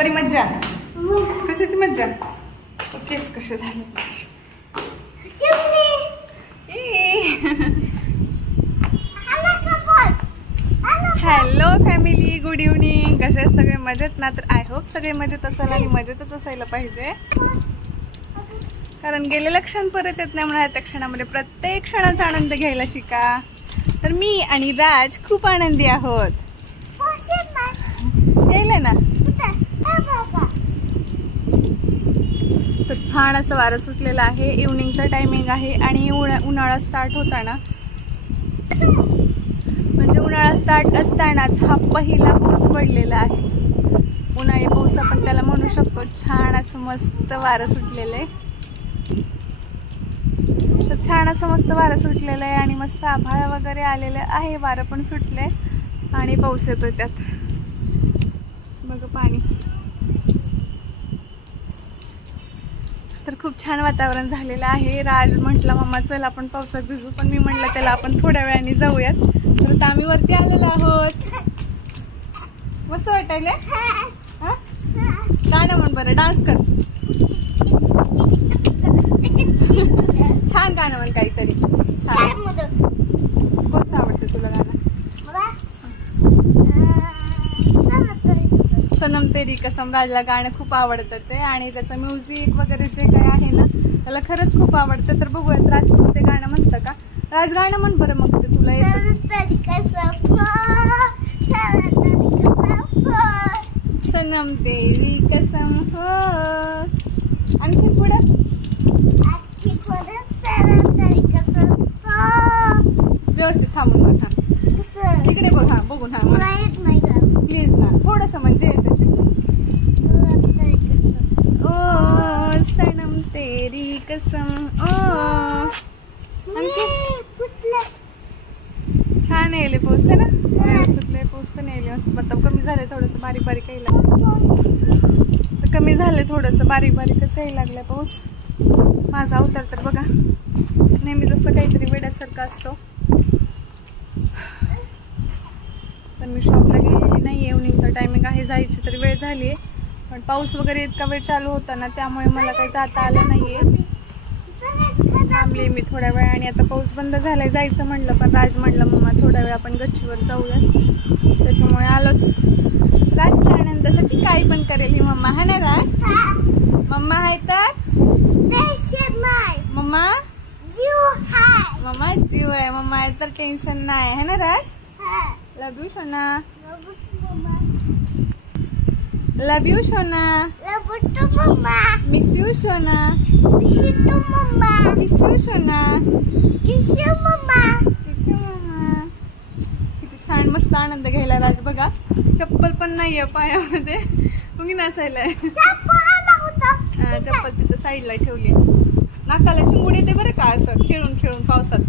बरी मज्जा. कशाची मज्जा? केस कसे झाले. Hello family, good evening. कसे सगळे मजेत ना? तर आय होप सगळे मजेत असाल आणि मजेतच असायला पाहिजे, कारण गेलेलं क्षण परत येत नाही. म्हणून त्या क्षणामध्ये प्रत्येक क्षणाचा आनंद घ्यायला शिका. तर मी आणि राज खूप आनंदी आहोत. यायला ना. तर छान असं वारं सुटलेलं आहे. इव्हनिंगचा टायमिंग आहे आणि उन्हाळा स्टार्ट होताना, म्हणजे उन्हाळा स्टार्ट असतानाच हा पहिला पाऊस पडलेला आहे. उन्हाळी पाऊस आपण त्याला म्हणू शकतो. छान असं मस्त वारं सुटलेलं आहे. तर छान असं मस्त वारं सुटलेलं आहे आणि मस्त आभाळ वगैरे आलेलं आहे. वारं पण सुटले आणि पाऊस येतोय त्यात. बघ पाणी. तर खूप छान वातावरण झालेलं आहे. राज म्हटलं मम्मा चल आपण पावसात भिजू, पण मी म्हटलं त्याला आपण थोड्या वेळाने जाऊयात. तर आता आम्ही वरती आलेलो आहोत. मस्त वाटायले. गाणं म्हण बरं, डान्स कर. छान गाणं म्हण काहीतरी छान. कोणतं आवडतं तुला गाणं? सनम तेरी कसम. राजला गाणं खूप आवडतं ते, आणि त्याचं म्युझिक वगैरे जे काही आहे ना त्याला खरंच खूप आवडतं. तर बघूयात राज ते गाणं म्हणतं का. राज गाणं म्हण बरं मग, ते तुला येतं. सनम तेरी कसम हो. आणखी पुढं व्यवस्थित थांबून बघ. इकडे बघ. हा बघून. हा प्लीज ना थोडस म्हणजे ओ सनम तेरी कसम ओ. छान येईल पाऊस आहे ना. सुटले पाऊस पण येईल मस्त. मतलब कमी झाले थोडस बारीक बारीक यायला. कमी झाले थोडस बारीक बारीकच यायला लागलाय पाऊस. माझा अवतार तर बघा नेहमी जसं काहीतरी वेड्यासारखं असतो. पण मी शॉपला गेलेली नाही. इव्हनिंगचा टायमिंग आहे, जायची तर वेळ झाली आहे, पण पाऊस वगैरे इतका वेळ चालू होता ना त्यामुळे मला काही जाता आलं नाहीये. थांबली मी थोड्या वेळ आणि आता पाऊस बंद झालाय. जायचं म्हणलं पण राज म्हणलं मम्मा थोड्या वेळ आपण गच्चीवर जाऊया, त्याच्यामुळे आलो. राजच्या आनंदासाठी काही पण करेल ही मम्मा. है ना राज? मम्मा आहे तर मम्मा मम्मा जीव आहे. मम्मा आहे तर टेन्शन नाही. है ना राज? लव यू सोना. लव यू सोना. मिस यू सोना. किस यू सोना. किती छान मस्त आनंद घ्यायला राज बघा. चप्पल पण नाहीये पायामध्ये. तुम्ही नसायलाय. चप्पल तिथं साईडला ठेवली. नाकाला शिंगूड येते बरं का असं खेळून खेळून पावसात.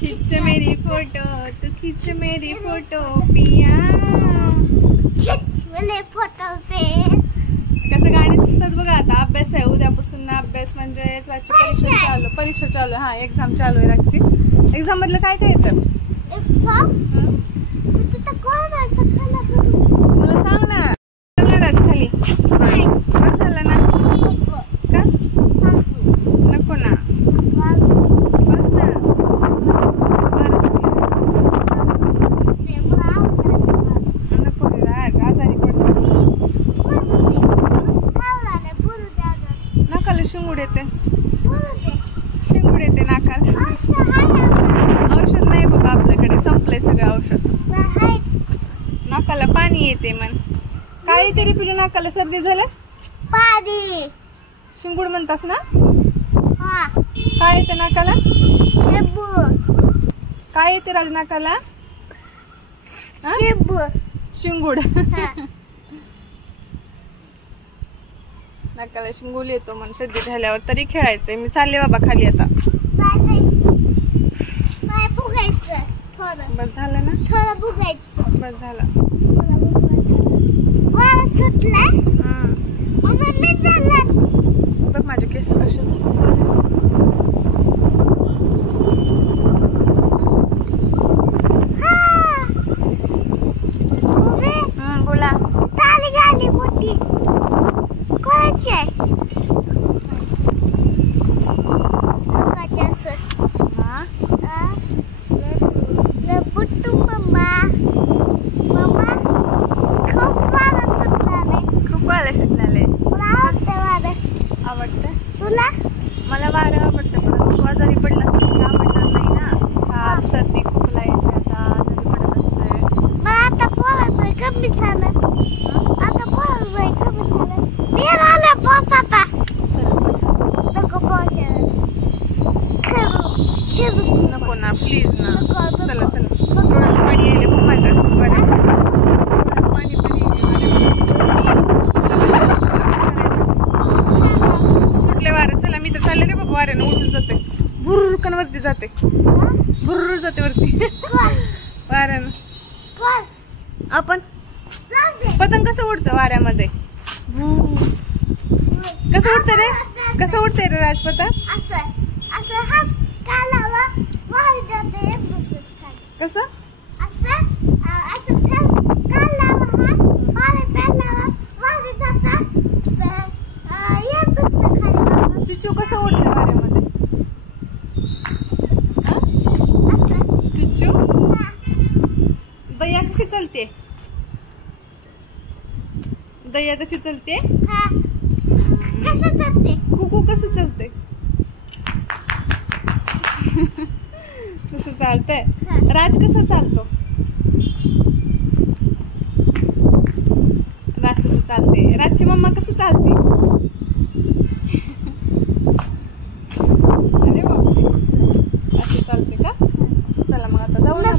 खिच मेरी फोटो तू खिच मेरी फोटो पिया. कसं गाणे सुचतात बघा. आता अभ्यास आहे उद्यापासून ना. अभ्यास म्हणजे परीक्षा चालू. हा एक्झाम चालू आहे राजची. एक्झाम मधलं काय काय येतं मला सांग ना. राज खाली बस झालं ना का? नको ना बस ना. नको राज आजारी पडतो. नाकाला शिंगूड येते. शिंगूड येते नाकाला. औषध नाही बघा आपल्याकडे, संपलंय सगळं औषध. नाकाला पाणी येते मन. काय तरी पिलू नाकाला सर्दी झाल्यास पाणी शिंगूड म्हणतात ना. काय येते नाकाला? काय येते राज नाकाला? शिंगूड. नाकाला शिंगूड येतो म्हणून सर्दी झाल्यावर. तरी खेळायचंय. मी चालले बाबा खाली आता. बस झालं ना. बस झालं. बघ माझे केस कसे बोला. गाडी मोठी कोणाची आहे? आवडतं तुला? मला वारं आवडतं पण तू आजारी पडला आवडणार नाही ना. ताप सर्दी खोकला येते आता आजारी पडत असतंय. मला आता पोरांमुळे कमी झालं. आता पोरांमुळे कमी झालं. मी आले पाऊस आता. नको पाऊस नको ना प्लीज ना. चला चला डोळ्याला पाणी येईल खूप माझ्या पाणी पण सुटले वारं. चला मी तर चालले रे बाबा वाऱ्यानं उठून जाते भुर्रकनवरती जाते भुर्र जाते वरती वाऱ्यानं. आपण पतंग कसं उडतं वाऱ्यामध्ये? कसं उडतं रे? कसं उडतंय रे राज पतंग? कसं चिचू कसं उडते वाऱ्यामध्ये? चिचू दया कशी चालते? दया कशी चालते? कुकू कसं चालते? कसं चालतंय? राज कसं चालतो? राज कसं चालते? राजची मम्मा कसं चालते? अरे बाबा असं चालते का? चला मग आता जाऊ ना.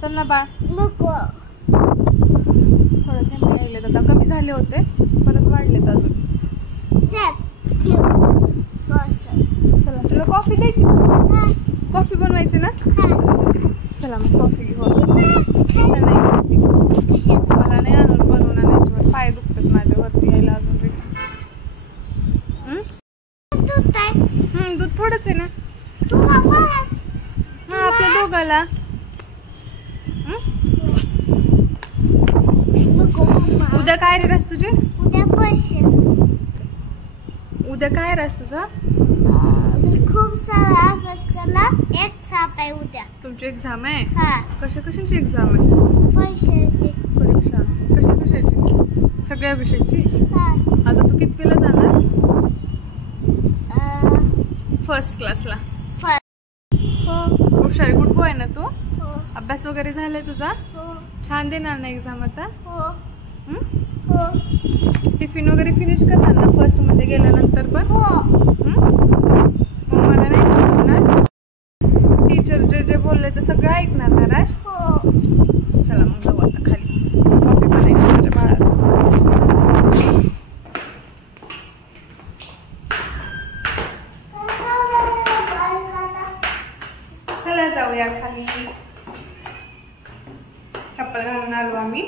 चल ना बाळ. थोडं थंड राहिले आता कमी झाले होते परत वाढलेत अजून. चला तुला कॉफी द्यायची? कॉफी बनवायची ना? चला मग कॉफी घेऊ. मला नाही आणून बनवून आणायची. पाय दुखतात माझ्या वरती यायला अजून दूध थोडंच आहे ना. हा आपल्या दोघाला. उद्या काय रे रस तुझे? उद्या काय रस तुझा? खूप सारा अभ्यास केला. एक्झाम आहे उद्या. तुमची एक्झाम आहे? हा. कशाची एक्झाम आहे? पैशाची परीक्षा. कशाची? सगळ्या विषयाची? हा. आता तू कितवीला जाणार? फर्स्ट क्लासला. हुशार गुड बॉय ना तू? अभ्यास वगैरे झालाय तुझा? छान देणार ना एक्झाम आता? टिफिन वगैरे फिनिश करणार ना फर्स्ट मध्ये गेल्यानंतर पण? मला नाही सांगणार. टीचर जे बोलले ते सगळं ऐकणार ना राज? चला मग जाऊ आता खाली. कॉफी बनायची माझ्या बाळाला. चला जाऊया खाली. चप्पल घालून आलो आम्ही.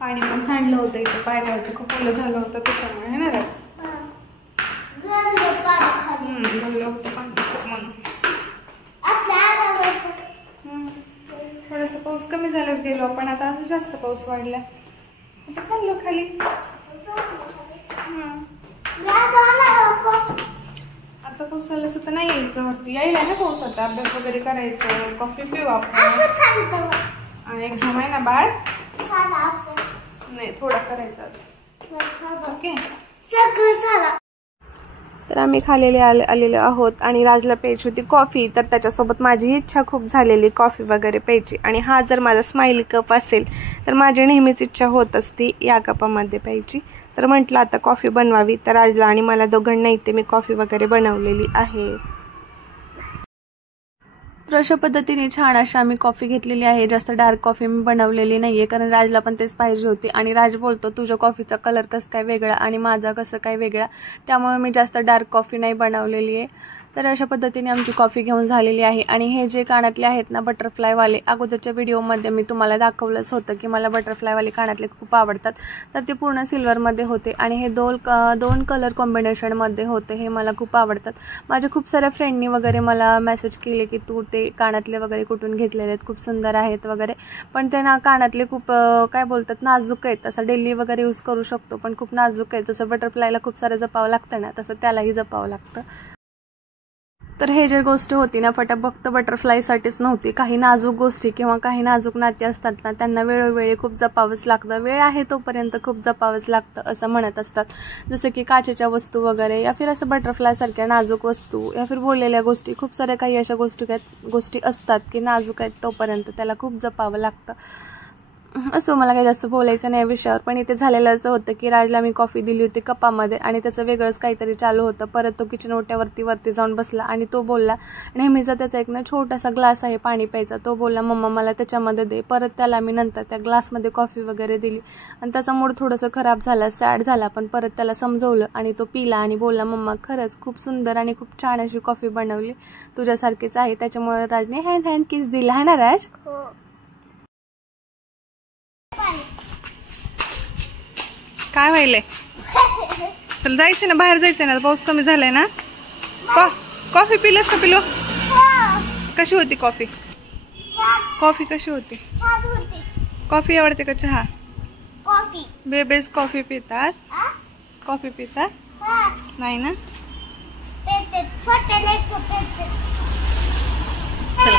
पाणी पण सांडलं होतं इथे पायवरती खूप ओलं झालं होतं त्याच्यामुळे है ना राज? घाललं होतं पाणी खूप म्हणून. थोडंसं पाऊस कमी झाल्यास गेलो आपण. आता जास्त पाऊस वाढला. आता चाललो खाली. आता पाऊस आल्यास तर नाही यायचं वरती. यायला ना पाऊस आता. अभ्यास वगैरे करायचं. कॉफी पिऊ आपण. आणि एक्झाम आहे ना बाळ? नाही थोडा करायचा अजून. ओके तर आम्ही खालेले आलेलो आहोत आणि राजला प्यायची होती कॉफी. तर त्याच्यासोबत माझी इच्छा खूप झालेली कॉफी वगैरे प्यायची. आणि हा जर माझा स्माइली कप असेल तर माझी नेहमीच इच्छा होत असती या कपामध्ये प्यायची. तर म्हटलं आता कॉफी बनवावी. तर राजला आणि मला दोघांना इथे मी कॉफी वगैरे बनवलेली आहे. तर अशा पद्धतीने छान अशी आम्ही कॉफी घेतलेली आहे. जास्त डार्क कॉफी मी बनवलेली नाहीये कारण राजला पण तेच पाहिजे होती. आणि राज बोलतो तुझ्या कॉफीचा कलर कसं काय वेगळा आणि माझा कसं काय वेगळा, त्यामुळे मी जास्त डार्क कॉफी नाही बनवलेली आहे. तर अशा पद्धतीने आमची कॉफी घेऊन झालेली आहे. आणि हे जे कानातले आहेत ना बटरफ्लायवाले, अगोदरच्या व्हिडिओमध्ये मी तुम्हाला दाखवलंच होतं की मला बटरफ्लायवाले कानातले खूप आवडतात. तर ते पूर्ण सिल्वरमध्ये होते आणि हे दोन कलर कॉम्बिनेशनमध्ये होते. हे मला खूप आवडतात. माझ्या खूप साऱ्या फ्रेंडनी वगैरे मला मेसेज केले की तू ते कानातले वगैरे कुठून घेतलेले आहेत, खूप सुंदर आहेत वगैरे. पण ते ना कानातले खूप काय बोलतात नाजूक आहेत. असं डेली वगैरे यूज करू शकतो पण खूप नाजूक आहे. जसं बटरफ्लायला खूप सारं जपावं लागतं ना, तसं त्यालाही जपावं लागतं. तर हे जे गोष्ट होती ना फक्त बटरफ्लायसाठीच नव्हती. काही नाजूक गोष्टी किंवा काही नाजूक नाती असतात ना, त्यांना वेळोवेळी खूप जपावंच लागतं. वेळ आहे तोपर्यंत खूप जपावंच लागतं असं म्हणत असतात. जसं की काचेच्या वस्तू वगैरे या फिर असं बटरफ्लायसारख्या नाजूक वस्तू या फिर बोललेल्या गोष्टी, खूप साऱ्या काही अशा गोष्टी असतात की नाजूक आहेत तोपर्यंत त्याला खूप जपावं लागतं. असो, मला काही जास्त बोलायचं नाही विषयावर. पण इथे झालेलं असं होतं की राजला मी कॉफी दिली होती कपामध्ये आणि त्याचं वेगळंच काहीतरी चालू होतं. परत तो किचन ओट्यावरती जाऊन बसला आणि तो बोलला, नेहमीचा त्याचा एक ना छोटासा ग्लास आहे पाणी प्यायचा, तो बोलला मम्मा मला त्याच्यामध्ये दे. परत त्याला मी नंतर त्या ग्लासमध्ये कॉफी वगैरे दिली आणि त्याचा मूड थोडंसं खराब झाला, सॅड झाला. पण परत त्याला समजवलं आणि तो पिला आणि बोलला मम्मा खरंच खूप सुंदर आणि खूप छान अशी कॉफी बनवली, तुझ्यासारखीच आहे. त्याच्यामुळे राजने हँड किस दिला आहे ना राज. काय व्हायलंय? चल जायचं ना, बाहेर जायचं ना, पाऊस कमी झालाय ना. कॉफी पिलस का पिलो? कशी होती कॉफी? कॉफी कशी होती? कॉफी आवडते का चहा? कॉफी. बेबीज कॉफी पितात? कॉफी पितात? नाही ना. चला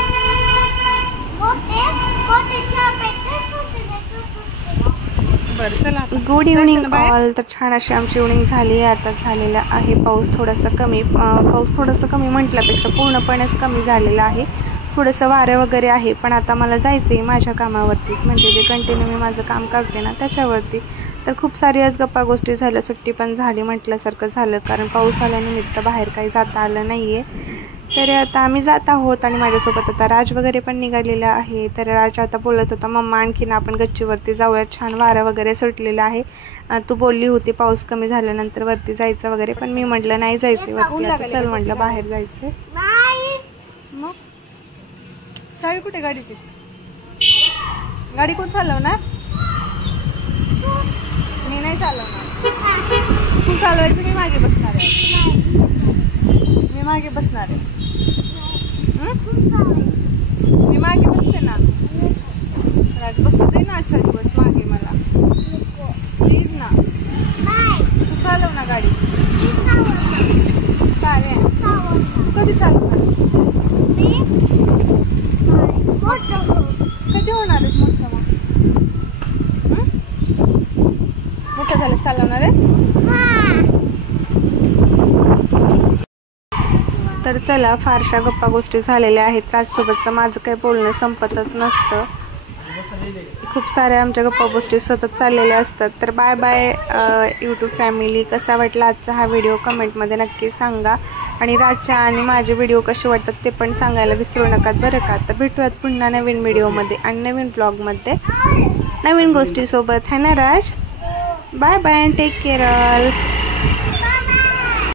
बरं चला. Good evening all. तर छान अशी आमची इव्हनिंग झाली. आता झालेला आहे पाऊस थोडासा कमी. पाऊस थोडासा कमी म्हटल्यापेक्षा पूर्णपणेच कमी झालेला आहे. थोडंसं वारं वगैरे आहे. पण आता मला जायचं आहे माझ्या कामावरतीच, म्हणजे जे कंटिन्यू मी माझं काम करते ना त्याच्यावरती. तर खूप सारी आज गप्पा गोष्टी झाल्या, सुट्टी पण झाली म्हटल्यासारखं झालं, कारण पाऊस आल्यानिमित्त बाहेर काही जाता आलं नाही आहे. तर आता आम्ही जात आहोत आणि माझ्यासोबत आता राज वगैरे पण निघालेला आहे. तर राज आता बोलत होता मम्मा आणखीन आपण गच्चीवरती जाऊया, छान वारं वगैरे सुटलेलं आहे. तू बोलली होती पाऊस कमी झाल्यानंतर वरती जायचं वगैरे, पण मी म्हटलं नाही जायचं वरती, चल म्हटलं बाहेर जायचं. मग चावी कुठे गाडीची? गाडी कोण चालवणार? मी नाही चालवणार. तू चालवायचं, मी मागे बसणार आहे. मी मागे बसणार आहे. मी मागे बसते ना. राज बसू दे ना आजचा दिवस मागे मला, प्लीज ना. तू चालव ना गाडी. चालेल. तू कधी चालवणार? कधी होणार आहेस मोठं? मग मोठं झालं चालवणार आहेस? तर चला, फारशा गप्पा गोष्टी झालेल्या आहेत. राजसोबतचं माझं काही बोलणं संपतच नसतं. खूप साऱ्या आमच्या गप्पा गोष्टी सतत चाललेल्या असतात. तर बाय बाय यूट्यूब फॅमिली. कसा वाटला आजचा हा व्हिडिओ कमेंटमध्ये नक्की सांगा. आणि राजच्या आणि माझे व्हिडिओ कसे वाटतात ते पण सांगायला विसरू नका बरं का. तर भेटूयात पुन्हा नवीन व्हिडिओमध्ये आणि नवीन ब्लॉगमध्ये नवीन गोष्टीसोबत, है ना Raj. Bye bye, take care all.